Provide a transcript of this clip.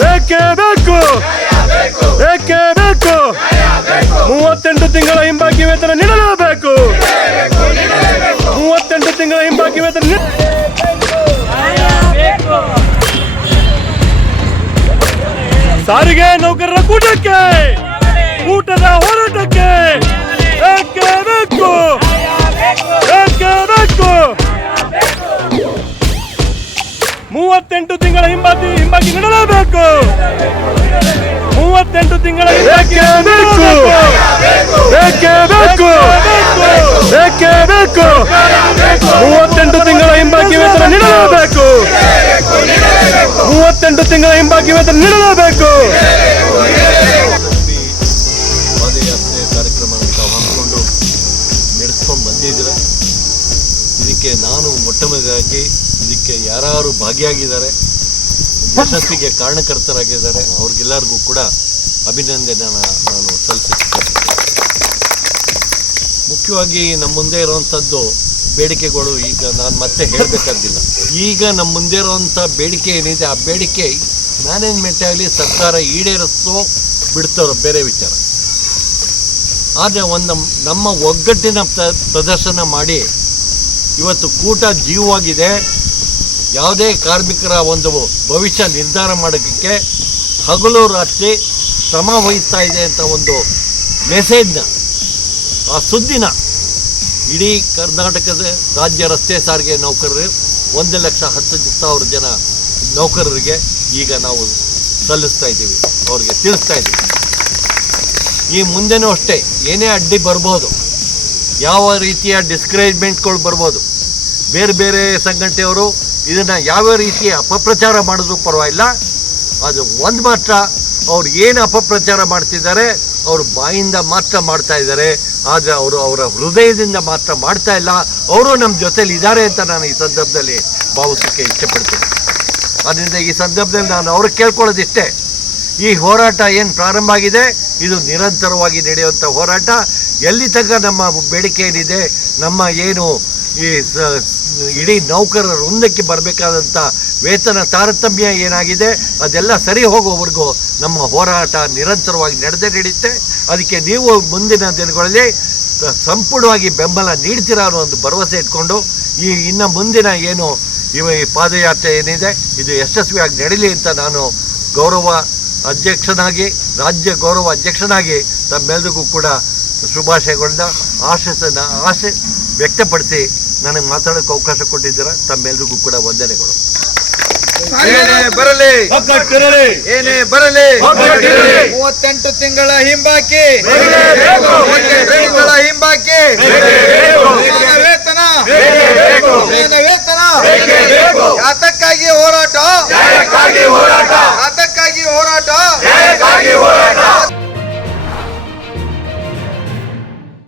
ಬೇಕೇ ಬೇಕು, ಬೇಕೇ ಬೇಕು. 38 ತಿಂಗಳ ಹಿಂಬಾಕಿ ವೇತನ ನೀಡಲೇಬೇಕು. 38 ತಿಂಗಳ ಹಿಂಬಾಕಿ ವೇತನ ಸಾರಿಗೆ ನೌಕರರ ಕೂಟಕ್ಕೆ, ಕೂಟದ ಹೋರಾಟಕ್ಕೆ ಬೇಕೇ ಬೇಕು, ಬೇಕೇ ಬೇಕು. 38 ತಿಂಗಳ ಹಿಂಬಾಕಿ ನೀಡಲೇಬೇಕು. 38 ತಿಂಗಳ ಬೇಕೇ ಬೇಕು, ಬೇಕೇ ಬೇಕು, ಬೇಕೇ ಬೇಕು. 38 ತಿಂಗಳ ಹಿಂಬಾಕಿ ವೇತನ ನೀಡಲೇಬೇಕು. 38 ತಿಂಗಳ ಹಿಂಬಾಕಿ ವೇತನ ನೀಡಲೇಬೇಕು. ಪಾದಯಾತ್ರೆ ಕಾರ್ಯಕ್ರಮ ಹಮ್ಮಿಕೊಂಡು ನಡೆಸ್ಕೊಂಡು ಬಂದಿದ್ದೀರಾ. ಇದಕ್ಕೆ ನಾನು ಮೊಟ್ಟ ಮೊದಲಾಗಿ ಇದಕ್ಕೆ ಯಾರು ಭಾಗಿಯಾಗಿದ್ದಾರೆ, ಯಶಸ್ಸಿಗೆ ಕಾರಣಕರ್ತರಾಗಿದ್ದಾರೆ, ಅವ್ರಿಗೆಲ್ಲರಿಗೂ ಕೂಡ ಅಭಿನಂದನೆಯನ್ನು ನಾನು ಸಲ್ಲಿಸುತ್ತೇನೆ. ಮುಖ್ಯವಾಗಿ ನಮ್ಮ ಮುಂದೆ ಇರುವಂಥದ್ದು ಬೇಡಿಕೆಗಳು ಈಗ ನಾನು ಮತ್ತೆ ಹೇಳಬೇಕಾಗಿಲ್ಲ. ಈಗ ನಮ್ಮ ಮುಂದೆ ಇರುವಂಥ ಬೇಡಿಕೆ ಏನಿದೆ, ಆ ಬೇಡಿಕೆ ಮ್ಯಾನೇಜ್ಮೆಂಟ್ ಆಗಲಿ ಸರ್ಕಾರ ಈಡೇರಿಸೋ ಬಿಡ್ತಾರೋ ಬೇರೆ ವಿಚಾರ. ಆದರೆ ನಮ್ಮ ಒಗ್ಗಟ್ಟಿನ ಪ್ರದರ್ಶನ ಮಾಡಿ ಇವತ್ತು ಕೂಟ ಜೀವವಾಗಿದೆ. ಯಾವುದೇ ಕಾರ್ಮಿಕರ ಒಂದು ಭವಿಷ್ಯ ನಿರ್ಧಾರ ಮಾಡೋಕ್ಕೆ ಹಗಲು ರಾತ್ರಿ ಶ್ರಮ ವಹಿಸ್ತಾ ಇದೆ ಅಂತ ಒಂದು ಮೆಸೇಜ್ನ, ಆ ಸುದ್ದಿನ ಇಡೀ ಕರ್ನಾಟಕದ ರಾಜ್ಯ ರಸ್ತೆ ಸಾರಿಗೆ ನೌಕರರು 1,10,000 ಜನ ನೌಕರರಿಗೆ ಈಗ ನಾವು ಸಲ್ಲಿಸ್ತಾ ಇದ್ದೀವಿ, ಅವ್ರಿಗೆ ತಿಳಿಸ್ತಾ ಇದ್ದೀವಿ. ಈ ಮುಂದೆನೂ ಅಷ್ಟೇ ಏನೇ ಅಡ್ಡಿ ಬರ್ಬೋದು, ಯಾವ ರೀತಿಯ ಡಿಸ್ಕರೇಜ್ಮೆಂಟ್ಗಳು ಬರ್ಬೋದು. ಬೇರೆ ಬೇರೆ ಸಂಘಟನೆಯವರು ಇದನ್ನು ಯಾವ ರೀತಿಯ ಅಪಪ್ರಚಾರ ಮಾಡೋದು ಪರವಾಗಿಲ್ಲ. ಅದು ಒಂದು ಮಾತ್ರ, ಅವ್ರು ಏನು ಅಪಪ್ರಚಾರ ಮಾಡ್ತಿದ್ದಾರೆ ಅವರು ಬಾಯಿಂದ ಮಾತ್ರ ಮಾಡ್ತಾ ಇದ್ದಾರೆ, ಆದರೆ ಅವರು ಅವರ ಹೃದಯದಿಂದ ಮಾತ್ರ ಮಾಡ್ತಾ ಇಲ್ಲ. ಅವರು ನಮ್ಮ ಜೊತೆಲಿ ಇದ್ದಾರೆ ಅಂತ ನಾನು ಈ ಸಂದರ್ಭದಲ್ಲಿ ಭಾವಿಸೋಕ್ಕೆ ಇಷ್ಟಪಡ್ತೀನಿ. ಆದ್ದರಿಂದ ಈ ಸಂದರ್ಭದಲ್ಲಿ ನಾನು ಅವ್ರಿಗೆ ಕೇಳ್ಕೊಳ್ಳೋದಿಷ್ಟೇ, ಈ ಹೋರಾಟ ಏನು ಪ್ರಾರಂಭ ಆಗಿದೆ ಇದು ನಿರಂತರವಾಗಿ ನಡೆಯುವಂಥ ಹೋರಾಟ. ಎಲ್ಲಿ ತನಕ ನಮ್ಮ ಬೇಡಿಕೆ ಏನಿದೆ, ನಮ್ಮ ಏನು ಈ ಇಡೀ ನೌಕರರ ವೃಂದಕ್ಕೆ ಬರಬೇಕಾದಂಥ ವೇತನ ತಾರತಮ್ಯ ಏನಾಗಿದೆ ಅದೆಲ್ಲ ಸರಿ ಹೋಗೋವರೆಗೂ ನಮ್ಮ ಹೋರಾಟ ನಿರಂತರವಾಗಿ ನಡೆಯುತ್ತೆ. ಅದಕ್ಕೆ ನೀವು ಮುಂದಿನ ದಿನಗಳಲ್ಲಿ ಸಂಪೂರ್ಣವಾಗಿ ಬೆಂಬಲ ನೀಡ್ತೀರಾ ಅನ್ನೋ ಒಂದು ಭರವಸೆ ಇಟ್ಕೊಂಡು ಇನ್ನು ಮುಂದಿನ ಏನು ಈ ಪಾದಯಾತ್ರೆ ಏನಿದೆ ಇದು ಯಶಸ್ವಿಯಾಗಿ ನಡೀಲಿ ಅಂತ ನಾನು ಗೌರವ ಅಧ್ಯಕ್ಷನಾಗಿ, ರಾಜ್ಯ ಗೌರವ ಅಧ್ಯಕ್ಷನಾಗಿ ತಮ್ಮೆಲ್ಲರಿಗೂ ಕೂಡ ಶುಭಾಶಯಗಳನ್ನ ಆಸೆ ವ್ಯಕ್ತಪಡಿಸಿ ನನಗೆ ಮಾತಾಡೋಕ್ಕೆ ಅವಕಾಶ ಕೊಟ್ಟಿದ್ದೀರಾ. ತಮ್ಮೆಲ್ಲರಿಗೂ ಕೂಡ ವಂದನೆಗಳು. ಏನೇ ಬರಲಿ, ಏನೇ ಬರಲಿ, 38 ತಿಂಗಳ ಹಿಂಬಾಕಿ, 38 ತಿಂಗಳ ಹಿಂಬಾಕಿ, ವೇತನ, ವೇತನ, ಯಾತಕ್ಕಾಗಿ ಹೋರಾಟ,